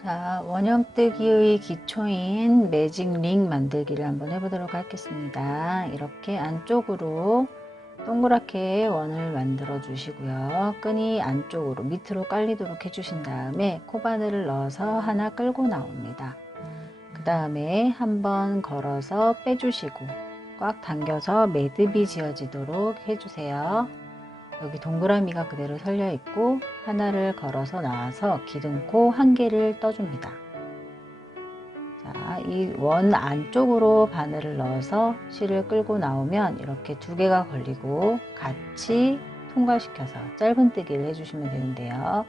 자, 원형뜨기의 기초인 매직 링 만들기를 한번 해보도록 하겠습니다. 이렇게 안쪽으로 동그랗게 원을 만들어 주시고요. 끈이 안쪽으로 밑으로 깔리도록 해주신 다음에 코바늘을 넣어서 하나 끌고 나옵니다. 그 다음에 한번 걸어서 빼주시고 꽉 당겨서 매듭이 지어지도록 해주세요. 여기 동그라미가 그대로 설려 있고 하나를 걸어서 나와서 기둥코 한 개를 떠줍니다. 자, 이 원 안쪽으로 바늘을 넣어서 실을 끌고 나오면 이렇게 두 개가 걸리고 같이 통과시켜서 짧은뜨기를 해주시면 되는데요.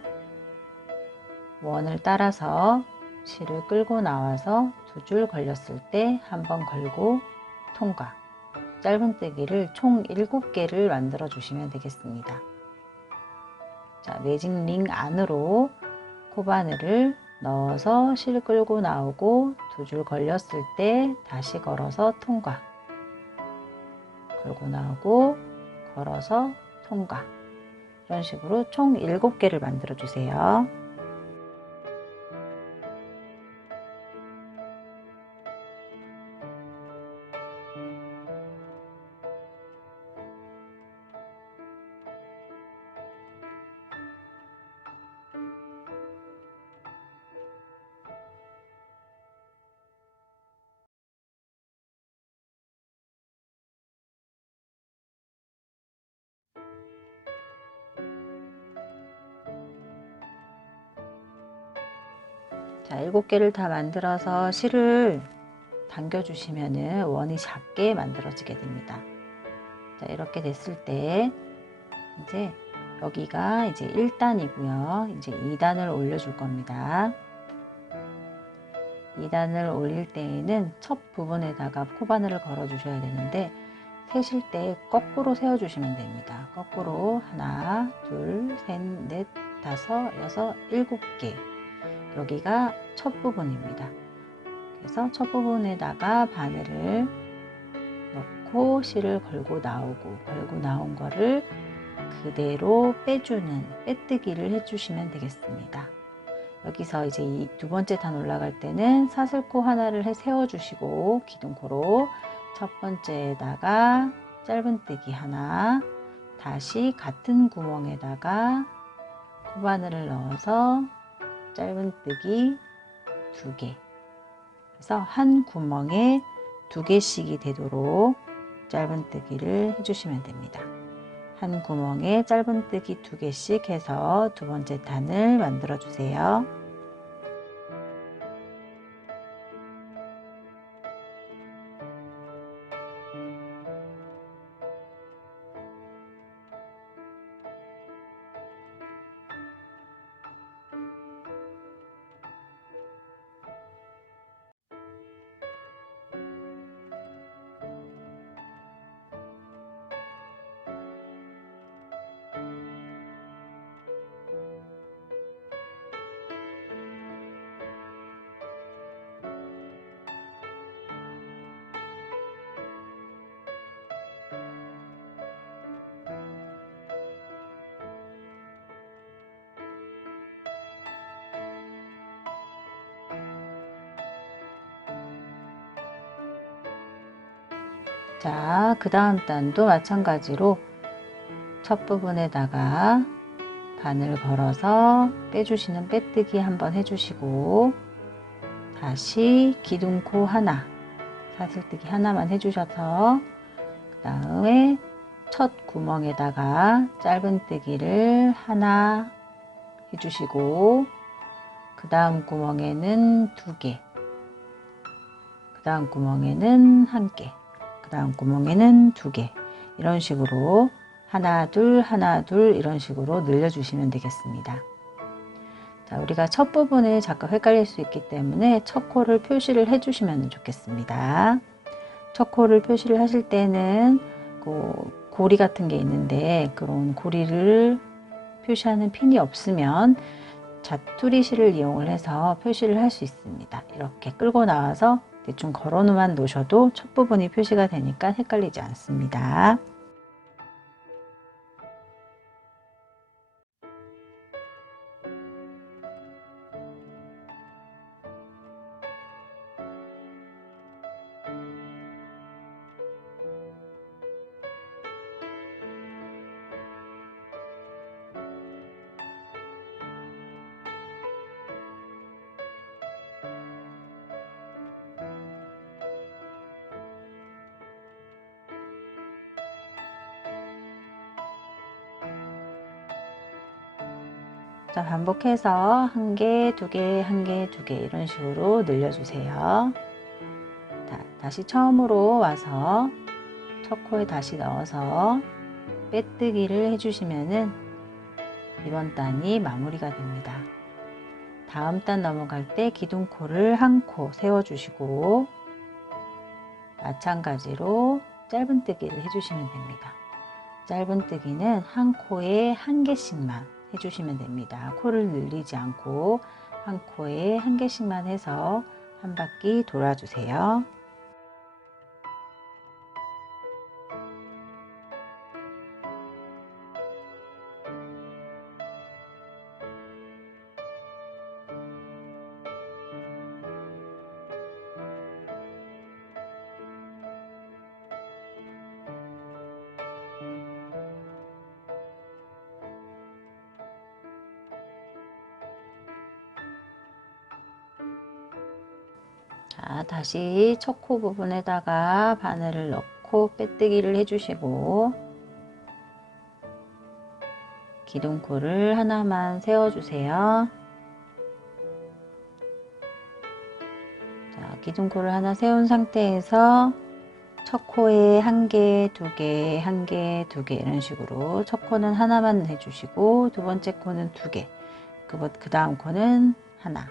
원을 따라서 실을 끌고 나와서 두 줄 걸렸을 때 한 번 걸고 통과. 짧은뜨기를 총 7개를 만들어 주시면 되겠습니다. 자, 매직 링 안으로 코바늘을 넣어서 실 끌고 나오고 두 줄 걸렸을 때 다시 걸어서 통과. 걸고 나오고 걸어서 통과. 이런 식으로 총 7개를 만들어 주세요. 자, 7개를 다 만들어서 실을 당겨 주시면은 원이 작게 만들어지게 됩니다. 자, 이렇게 됐을 때 이제 여기가 이제 1단이고요. 이제 2단을 올려 줄 겁니다. 2단을 올릴 때에는 첫 부분에다가 코바늘을 걸어 주셔야 되는데 세실 때 거꾸로 세워 주시면 됩니다. 거꾸로 하나, 둘, 셋, 넷, 다섯, 여섯, 7개. 여기가 첫 부분입니다. 그래서 첫 부분에다가 바늘을 넣고 실을 걸고 나온 거를 그대로 빼주는 빼뜨기를 해주시면 되겠습니다. 여기서 이제 이 두 번째 단 올라갈 때는 사슬코 하나를 세워주시고 기둥코로 첫 번째에다가 짧은뜨기 하나, 다시 같은 구멍에다가 코바늘을 넣어서 짧은뜨기 2개. 그래서 한 구멍에 2개씩이 되도록 짧은뜨기를 해주시면 됩니다. 한 구멍에 짧은뜨기 2개씩 해서 두 번째 단을 만들어 주세요. 자, 그 다음 단도 마찬가지로 첫 부분에다가 바늘 걸어서 빼주시는 빼뜨기 한번 해주시고 다시 기둥코 하나, 사슬뜨기 하나만 해주셔서 그 다음에 첫 구멍에다가 짧은뜨기를 하나 해주시고 그 다음 구멍에는 2개, 그 다음 구멍에는 1개, 그 다음 구멍에는 2개, 이런 식으로 하나 둘 하나 둘 이런 식으로 늘려주시면 되겠습니다. 자, 우리가 첫 부분에 자꾸 헷갈릴 수 있기 때문에 첫 코를 표시를 해주시면 좋겠습니다. 첫 코를 표시를 하실 때는 고리 같은 게 있는데 그런 고리를 표시하는 핀이 없으면 자투리 실을 이용을 해서 표시를 할 수 있습니다. 이렇게 끌고 나와서 대충 걸어만 놓으셔도 첫 부분이 표시가 되니까 헷갈리지 않습니다. 자, 반복해서 한 개, 두 개, 한 개, 두 개 이런 식으로 늘려주세요. 다시 처음으로 와서 첫 코에 다시 넣어서 빼뜨기를 해주시면은 이번 단이 마무리가 됩니다. 다음 단 넘어갈 때 기둥코를 한 코 세워주시고 마찬가지로 짧은뜨기를 해주시면 됩니다. 짧은뜨기는 한 코에 한 개씩만 해주시면 됩니다. 코를 늘리지 않고 한 코에 한 개씩만 해서 한 바퀴 돌아주세요. 자, 다시 첫 코 부분에다가 바늘을 넣고 빼뜨기를 해주시고 기둥코를 하나만 세워주세요. 자, 기둥코를 하나 세운 상태에서 첫 코에 한 개, 두 개, 한 개, 두 개 이런 식으로 첫 코는 하나만 해주시고 두 번째 코는 두 개, 그 다음 코는 하나,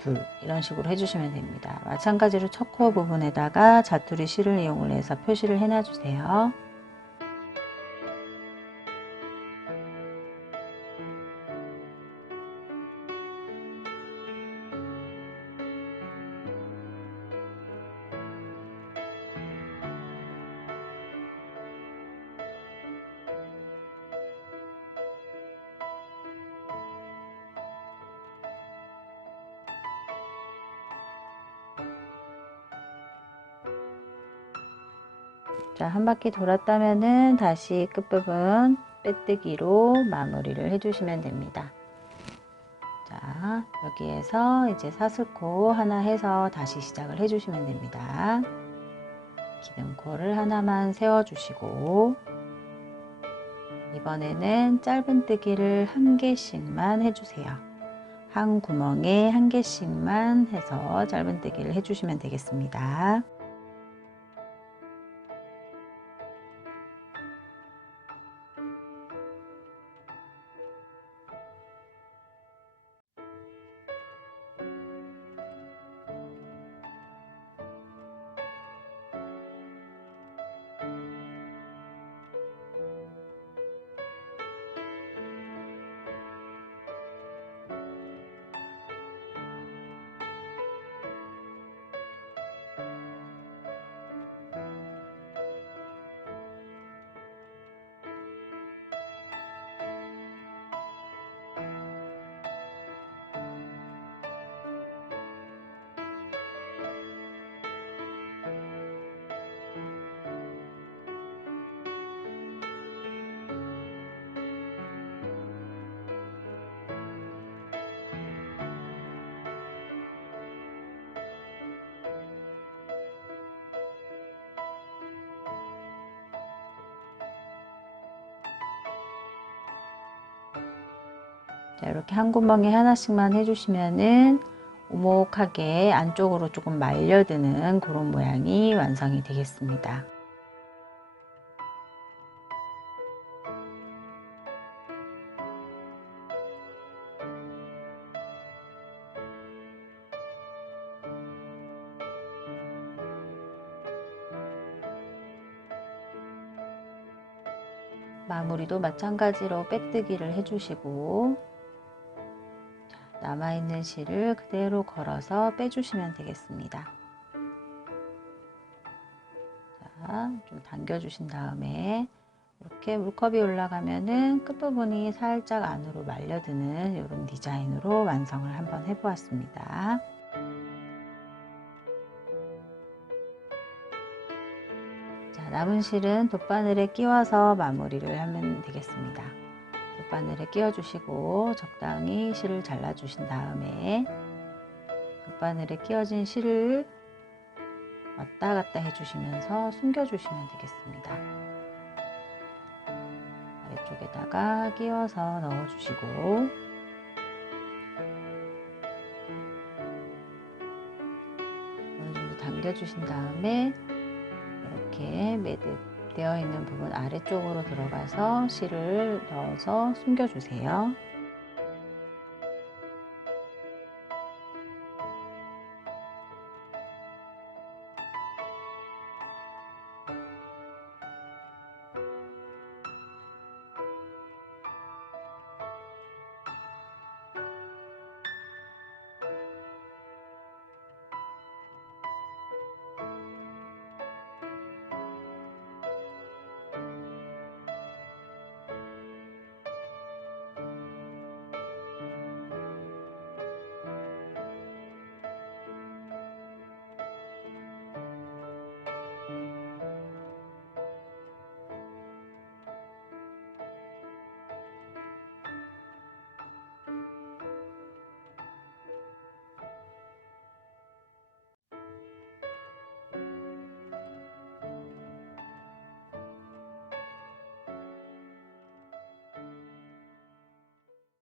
둘 이런 식으로 해주시면 됩니다. 마찬가지로 첫 코 부분에다가 자투리 실을 이용을 해서 표시를 해놔 주세요. 자, 한 바퀴 돌았다면은 다시 끝부분 빼뜨기로 마무리를 해주시면 됩니다. 자, 여기에서 이제 사슬코 하나 해서 다시 시작을 해주시면 됩니다. 기둥코를 하나만 세워주시고 이번에는 짧은뜨기를 한 개씩만 해주세요. 한 구멍에 한 개씩만 해서 짧은뜨기를 해주시면 되겠습니다. 자, 이렇게 한 구멍에 하나씩만 해주시면은 오목하게 안쪽으로 조금 말려드는 그런 모양이 완성이 되겠습니다. 마무리도 마찬가지로 빼뜨기를 해주시고 남아있는 실을 그대로 걸어서 빼주시면 되겠습니다. 자, 좀 당겨주신 다음에 이렇게 물컵이 올라가면은 끝부분이 살짝 안으로 말려드는 이런 디자인으로 완성을 한번 해보았습니다. 자, 남은 실은 돗바늘에 끼워서 마무리를 하면 되겠습니다. 돗바늘에 끼워주시고 적당히 실을 잘라주신 다음에 돗바늘에 끼워진 실을 왔다 갔다 해주시면서 숨겨주시면 되겠습니다. 아래쪽에다가 끼워서 넣어주시고 당겨주신 다음에 이렇게 매듭 되어 있는 부분 아래쪽으로 들어가서 실을 넣어서 숨겨주세요.